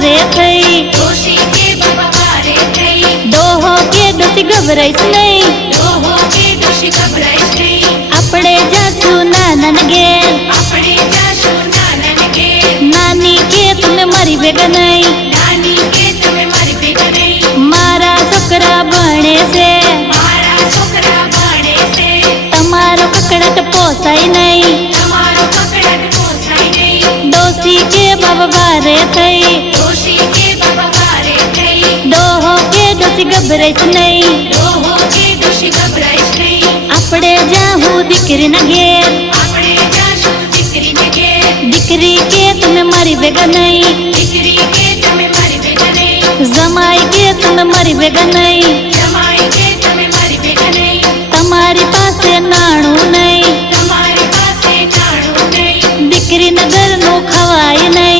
वारे थई डोशी के बाबा वारे थई डोहो के डोसी घबराईस नहीं डोहो के डोशी घबराईस नहीं आपणे जासू नानन घेर આપણે જાશું નાનન ઘેર नानी के तमे मारी भेगा नहीं નાની કે તમે મારી ભેગા નહીં मारा छोकरा भणे से મારા છોકરા ભણે છે तमारो ककड़ाट पोसाय नहीं તમારો કકડાટ પોસાય નહીં डोसी के बाबा वारे थई ડોશી કે બાબા વારે થઈ डोहो के डोसी घबराईस नहीं ડોહો કે ડોશી ઘબરાઈસ નહીં आपणे जाहू दीकरी न घेर આપણે જાશું દીકરીને ઘેર दीकरी के तमे मारी भेगा नहीं દીકરી કે તમે મારી ભેગા નહીં जमाई के तमे मारी भेगा नहीं જમાઈ કે